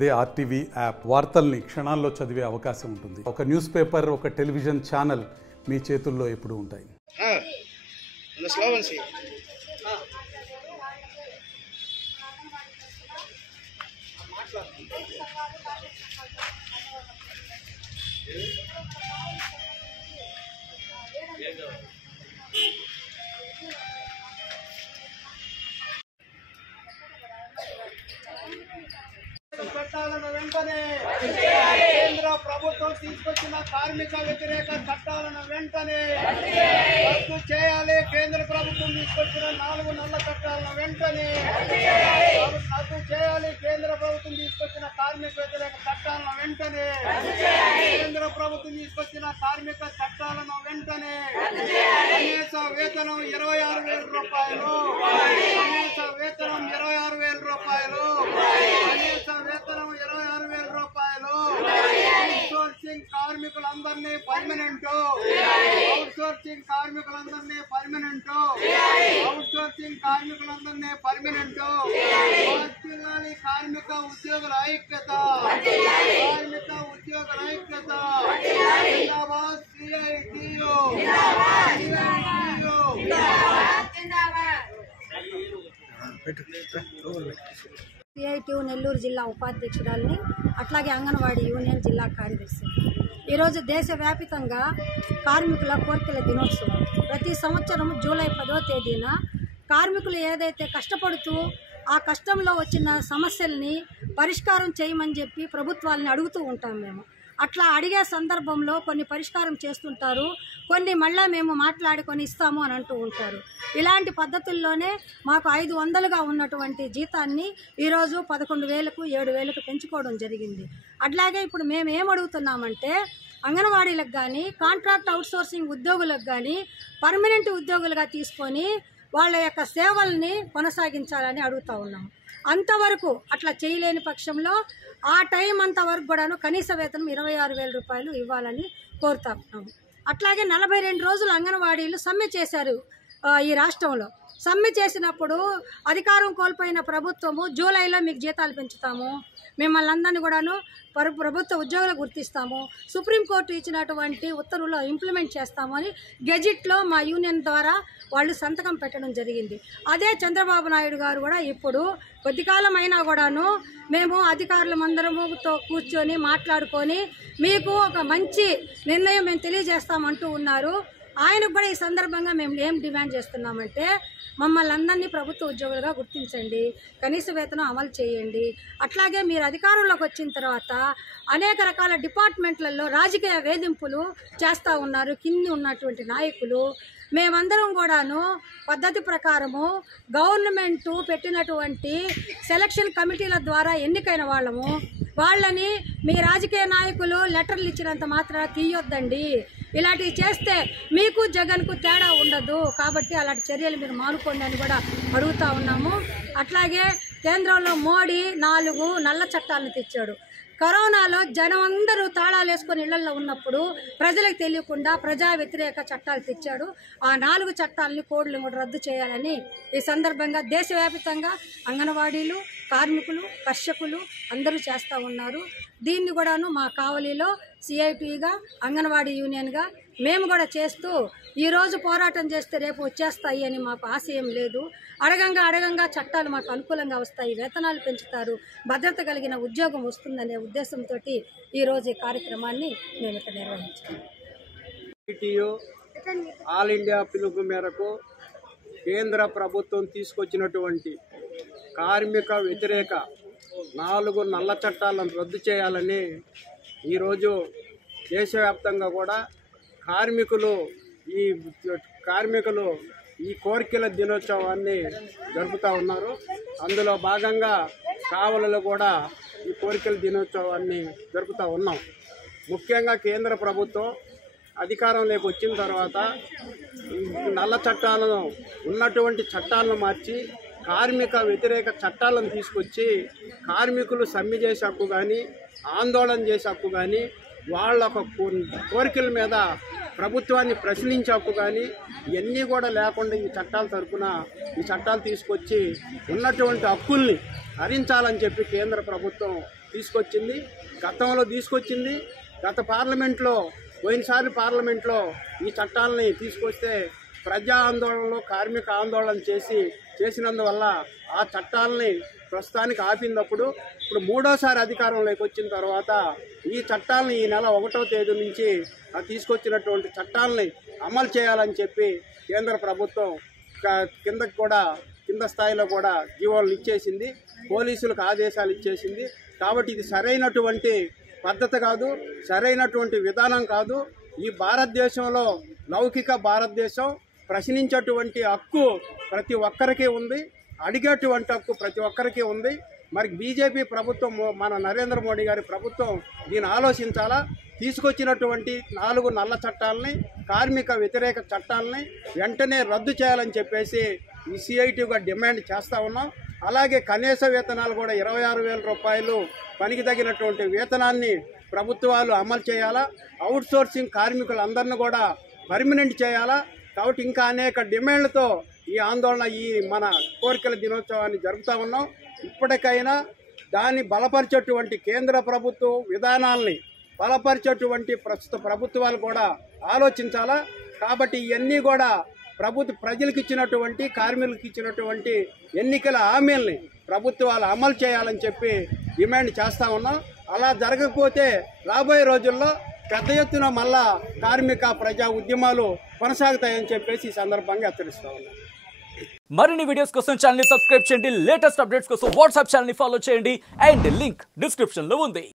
అదే RTV app వార్తల్ని క్షణాల్లో చదివే అవకాశం ఉంటుంది. ఒక న్యూస్ పేపర్, ఒక టెలివిజన్ ఛానల్ మీ చేతుల్లో ఎప్పుడూ ఉంటాయి. చట్టాలను వెంటనే కేంద్ర ప్రభుత్వం తీసుకొచ్చిన కార్మిక వ్యతిరేక చట్టాలను వెంటనే రద్దు చేయాలి. కేంద్ర ప్రభుత్వం తీసుకొచ్చిన 4 నల్ల చట్టాలను వెంటనే రద్దు చేయాలి. కేంద్ర ప్రభుత్వం తీసుకొచ్చిన కార్మిక వ్యతిరేక చట్టాలను వెంటనే కేంద్ర ప్రభుత్వం తీసుకొచ్చిన కార్మిక చట్టాలను వెంటనే కనీస వేతనం 26,000 రూపాయలు, కనీస వేతనం 26,000 రూపాయలు, కనీస వేతనం 26,000 రూపాయలు. అవుట్సోర్సింగ్ కార్మికులందరినీ పర్మనెంట్, అవుట్సోర్సింగ్ కార్మికులందరినీ పర్మనెంట్, అవుట్సోర్సింగ్ కార్మికులందరినీ పర్మనెంట్. వర్ధిల్లాలి కార్మిక ఉద్యోగుల ఐక్యత, కార్మిక ఉద్యోగుల ఐక్యత. జిందాబాద్ సిఐటియు, సిఐటియు నెల్లూరు జిల్లా ఉపాధ్యక్షురాలని, అట్లాగే అంగన్వాడీ యూనియన్ జిల్లా కార్యదర్శి. ఈరోజు దేశవ్యాప్తంగా కార్మికుల కోర్కెల దినోత్సవం. ప్రతి సంవత్సరం జూలై 10వ తేదీన కార్మికులు ఏదైతే కష్టపడుతూ ఆ కష్టంలో వచ్చిన సమస్యల్ని పరిష్కారం చేయమని చెప్పి ప్రభుత్వాలని అడుగుతూ ఉంటాం మేము. అట్లా అడిగే సందర్భంలో కొన్ని పరిష్కారం చేస్తుంటారు, కొన్ని మళ్ళీ మేము మాట్లాడుకొని ఇస్తాము అని అంటూ ఉంటారు. ఇలాంటి పద్ధతుల్లోనే మాకు 500గా ఉన్నటువంటి జీతాన్ని ఈరోజు 11,000కు 7,000కు పెంచుకోవడం జరిగింది. అట్లాగే ఇప్పుడు మేము ఏమడుగుతున్నామంటే అంగన్వాడీలకు కానీ కాంట్రాక్ట్ అవుట్సోర్సింగ్ ఉద్యోగులకు కానీ పర్మనెంట్ ఉద్యోగులుగా తీసుకొని వాళ్ళ యొక్క సేవల్ని కొనసాగించాలని అడుగుతూ ఉన్నాము. అంతవరకు అట్లా చేయలేని పక్షంలో ఆ టైం అంతవరకు కూడాను కనీస వేతనం 26,000 రూపాయలు ఇవ్వాలని కోరుతా ఉన్నాము. అట్లాగే 42 రోజులు అంగన్వాడీలు సమ్మె చేశారు ఈ రాష్ట్రంలో. సమ్మె చేసినప్పుడు అధికారం కోల్పోయిన ప్రభుత్వము జూలైలో మీకు జీతాలు పెంచుతాము, మిమ్మల్ని అందరినీ కూడాను ప్రభుత్వ ఉద్యోగులు గుర్తిస్తాము, సుప్రీంకోర్టు ఇచ్చినటువంటి ఉత్తర్వులు ఇంప్లిమెంట్ చేస్తాము అని గెజిట్లో మా యూనియన్ ద్వారా వాళ్ళు సంతకం పెట్టడం జరిగింది. అదే చంద్రబాబు నాయుడు గారు కూడా ఇప్పుడు కొద్ది కాలం అయినా కూడాను మేము అధికారులందరముతో కూర్చొని మాట్లాడుకొని మీకు ఒక మంచి నిర్ణయం మేము తెలియజేస్తామంటూ ఉన్నారు. ఆయనకు కూడా ఈ సందర్భంగా మేము ఏం డిమాండ్ చేస్తున్నామంటే మమ్మల్ని అందరినీ ప్రభుత్వ ఉద్యోగులుగా గుర్తించండి, కనీస వేతనం అమలు చేయండి. అట్లాగే మీరు అధికారంలోకి వచ్చిన తర్వాత అనేక రకాల డిపార్ట్మెంట్లలో రాజకీయ వేధింపులు చేస్తూ ఉన్నారు కింది ఉన్నటువంటి నాయకులు. మేమందరం కూడాను పద్ధతి ప్రకారము గవర్నమెంటు పెట్టినటువంటి సెలక్షన్ కమిటీల ద్వారా ఎన్నికైన వాళ్ళము. వాళ్ళని మీ రాజకీయ నాయకులు లెటర్లు ఇచ్చినంత మాత్రాన తీయొద్దండి. ఇలాంటివి చేస్తే మీకు జగన్కు తేడా ఉండదు, కాబట్టి అలాంటి చర్యలు మీరు మానుకోండి అని కూడా అడుగుతూ ఉన్నాము. అట్లాగే కేంద్రంలో మోడీ 4 నల్ల చట్టాలను తెచ్చాడు. కరోనాలో జనం అందరూ తాళాలు వేసుకొని ఇళ్లలో ఉన్నప్పుడు ప్రజలకు తెలియకుండా ప్రజా వ్యతిరేక చట్టాలు తెచ్చాడు. ఆ 4 చట్టాలని కోడ్లను కూడా రద్దు చేయాలని ఈ సందర్భంగా దేశవ్యాప్తంగా అంగన్వాడీలు, కార్మికులు, కర్షకులు అందరూ చేస్తూ ఉన్నారు. దీన్ని కూడాను మా కావలిలో సిఐటిగా అంగన్వాడీ యూనియన్గా మేము కూడా చేస్తూ ఈరోజు పోరాటం చేస్తే రేపు వచ్చేస్తాయి అని మాకు ఆశయం లేదు. అడగంగా చట్టాలు మాకు అనుకూలంగా వస్తాయి, వేతనాలు పెంచుతారు, భద్రత కలిగిన ఉద్యోగం వస్తుందనే ఉద్దేశంతో ఈరోజు ఈ కార్యక్రమాన్ని మేము ఇక్కడ నిర్వహించాము. ఆల్ ఇండియా పిలుపు మేరకు కేంద్ర ప్రభుత్వం తీసుకొచ్చినటువంటి కార్మిక వ్యతిరేక 4 నల్ల చట్టాలను రద్దు చేయాలని ఈరోజు దేశవ్యాప్తంగా కూడా కార్మికులు ఈ కోర్కెల దినోత్సవాన్ని జరుపుతూ ఉన్నారు. అందులో భాగంగా కావలిలో కూడా ఈ కోర్కెల దినోత్సవాన్ని జరుపుతూ ఉన్నాం. ముఖ్యంగా కేంద్ర ప్రభుత్వం అధికారంలోకి వచ్చిన తర్వాత నల్ల చట్టాలను ఉన్నటువంటి చట్టాలను మార్చి కార్మిక వ్యతిరేక చట్టాలను తీసుకొచ్చి కార్మికులు సమ్మె చేసే హక్కు కానీ ఆందోళన చేసే హక్కు కానీ వాళ్ళ కోరికల మీద ప్రభుత్వాన్ని ప్రశ్నించే హక్కు కానీ ఇవన్నీ కూడా లేకుండా ఈ చట్టాలు తీసుకొచ్చి ఉన్నటువంటి హక్కుల్ని హరించాలని చెప్పి కేంద్ర ప్రభుత్వం తీసుకొచ్చింది, గతంలో తీసుకొచ్చింది. గత పార్లమెంట్లో పోయినసారి పార్లమెంట్లో ఈ చట్టాలని తీసుకొస్తే ప్రజా ఆందోళనలో కార్మిక ఆందోళన చేసినందువల్ల ఆ చట్టాలని ప్రస్తుతానికి ఆపినప్పుడు ఇప్పుడు మూడోసారి అధికారంలోకి వచ్చిన తర్వాత ఈ చట్టాలని ఈ నెల 1వ తేదీ నుంచి తీసుకొచ్చినటువంటి చట్టాలని అమలు చేయాలని చెప్పి కేంద్ర ప్రభుత్వం కింద స్థాయిలో కూడా జీవోలు ఇచ్చేసింది, పోలీసులకు ఆదేశాలు ఇచ్చేసింది. కాబట్టి ఇది సరైనటువంటి పద్ధతి కాదు, సరైనటువంటి విధానం కాదు. ఈ భారతదేశంలో లౌకిక భారతదేశం, ప్రశ్నించేటువంటి హక్కు ప్రతి ఒక్కరికి ఉంది, అడిగేటువంటి హక్కు ప్రతి ఒక్కరికి ఉంది. మరి బీజేపీ ప్రభుత్వం, మన నరేంద్ర మోడీ గారి ప్రభుత్వం దీన్ని ఆలోచించాలా. తీసుకొచ్చినటువంటి 4 నల్ల చట్టాలని, కార్మిక వ్యతిరేక చట్టాలని వెంటనే రద్దు చేయాలని చెప్పేసి ఈ సిఐటిగా డిమాండ్ చేస్తూ ఉన్నాం. అలాగే కనీస వేతనాలు కూడా 26,000 రూపాయలు పనికి తగినటువంటి వేతనాన్ని ప్రభుత్వాలు అమలు చేయాలా. అవుట్సోర్సింగ్ కార్మికులందరినీ కూడా పర్మనెంట్ చేయాలా. కాబట్టి ఇంకా అనేక డిమాండ్లతో ఈ ఆందోళన, ఈ మన కోరికల దినోత్సవాన్ని జరుపుతూ ఉన్నాం. ఇప్పటికైనా దాన్ని బలపరిచేటువంటి కేంద్ర ప్రభుత్వ విధానాల్ని బలపరిచేటువంటి ప్రస్తుత ప్రభుత్వాలు కూడా ఆలోచించాలా. కాబట్టి ఇవన్నీ కూడా ప్రజలకు ఇచ్చినటువంటి, కార్మికులకు ఇచ్చినటువంటి ఎన్నికల హామీల్ని ప్రభుత్వాలు అమలు చేయాలని చెప్పి డిమాండ్ చేస్తూ ఉన్నాం. అలా జరగకపోతే రాబోయే రోజుల్లో పెద్ద ఎత్తున మళ్ళా కార్మిక ప్రజా ఉద్యమాలు కొనసాగుతాయని చెప్పేసి ఈ సందర్భంగా హెచ్చరిస్తా ఉన్నాం. మరిన్ని వీడియోస్ కోసం ఛానల్ ని సబ్స్క్రైబ్ చేయండి, లేటెస్ట్ అప్డేట్స్ కోసం వాట్సాప్ ఛానల్ ని ఫాలో చేయండి అండ్ లింక్ డిస్క్రిప్షన్ లో ఉంది.